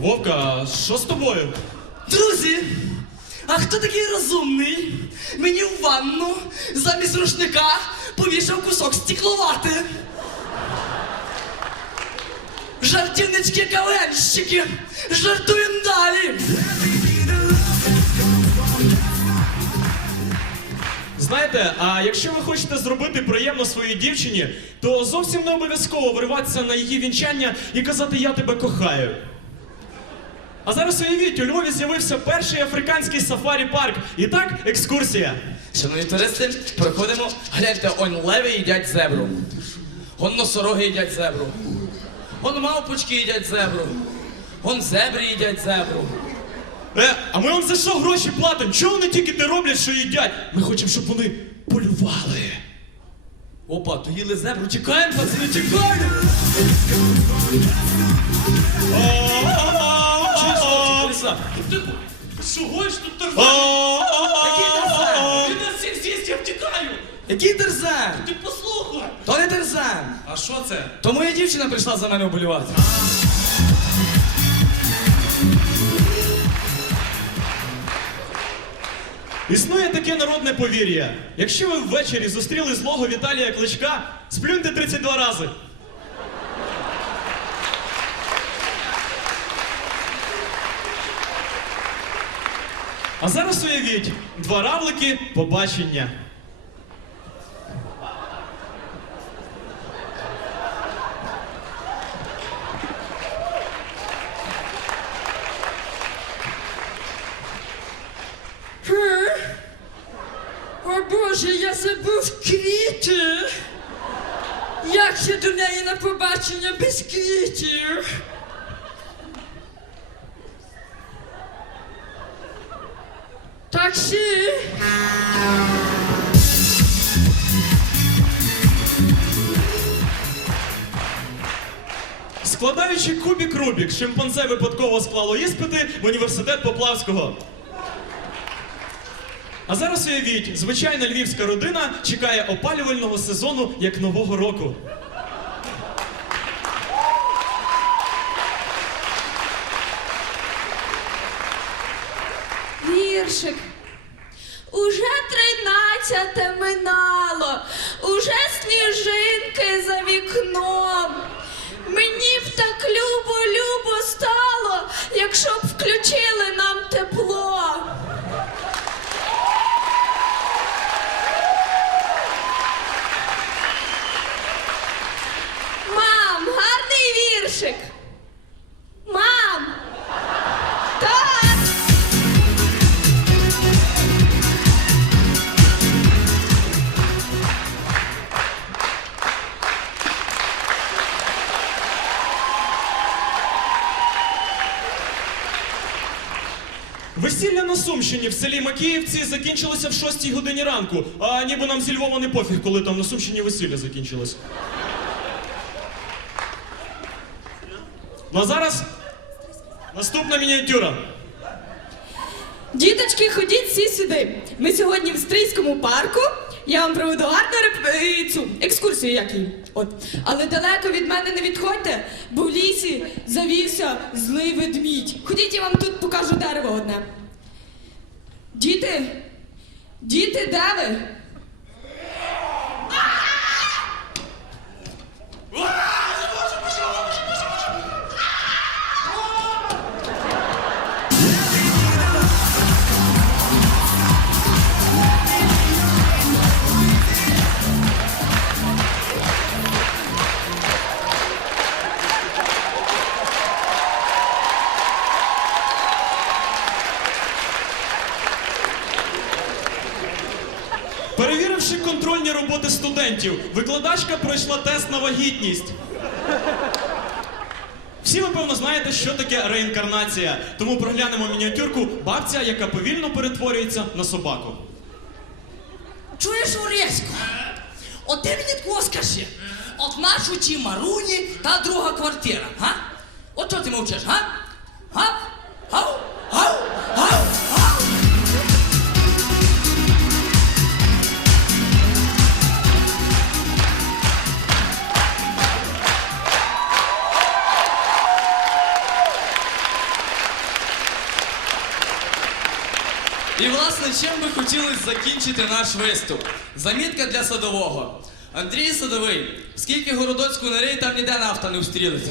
Вовка, що з тобою? Друзі, а хто такий розумний? Мені в ванну замість рушника повішав кусок стекловати. Жартівнички кавенщики, жартуємо далі. Знаєте, а якщо ви хочете зробити приємно своїй дівчині, то зовсім не обов'язково вириватися на її вінчання і казати Я тебе кохаю. А зараз уявіть, у Львові з'явився перший африканський сафарі-парк. І так, екскурсія. Шановні туристи, проходимо. Гляньте, он леви їдять зебру. Он носороги їдять зебру. Он мавпочки їдять зебру. Он зебри їдять зебру. Е, а ми вам за що гроші платимо? Чого вони тільки те роблять, що їдять? Ми хочемо, щоб вони полювали. Опа, то їли зебру. Чекаємо, пацани, чекаємо. Ліса, чого ж тут торгуєш? Який дерзен? Нас всіх з'їсть, я втікаю. Який дерзен? Ти послухай. То не дерзен. А що це? То моя дівчина прийшла за мене вболівати. Існує таке народне повір'я. Якщо ви ввечері зустріли злого Віталія Кличка, сплюньте 32 рази. А зараз уявіть, два равлики побачення. О Боже, я забув квіти. Як ще до неї на побачення без квітів? Таксі. Складаючи кубік Рубік, шимпанзе випадково склало іспити в університет Поплавського. А зараз уявіть, звичайна львівська родина чекає опалювального сезону як нового року. Віршик. Уже тринадцяте минало, уже сніжинки Весілля на Сумщині в селі Макіївці закінчилося в 6 годині ранку, а ніби нам зі Львова не пофіг, коли там на Сумщині весілля закінчилось. Ну а зараз наступна мініатюра. Діточки, ходіть всі сюди. Ми сьогодні в Стрийському парку. Я вам проведу гарну реп... е, екскурсію, як її. От. Але далеко від мене не відходьте, бо в лісі завівся злий ведмідь. Ходіть, я вам тут покажу дерево одне. Діти, діти, де ви? Перевіривши контрольні роботи студентів, викладачка пройшла тест на вагітність. Всі ви, певно, знаєте, що таке реінкарнація, тому проглянемо мініатюрку бабця, яка повільно перетворюється на собаку. Чуєш, Оресько? От ти мені такого скажи. От нашу ті Маруні та друга квартира, га? От чого ти мовчиш, га? Га? Гау? Власне, чим би хотілося закінчити наш виступ? Замітка для садового. Андрій Садовий, скільки городоцьку не рий, там ніде нафта не встрілиться.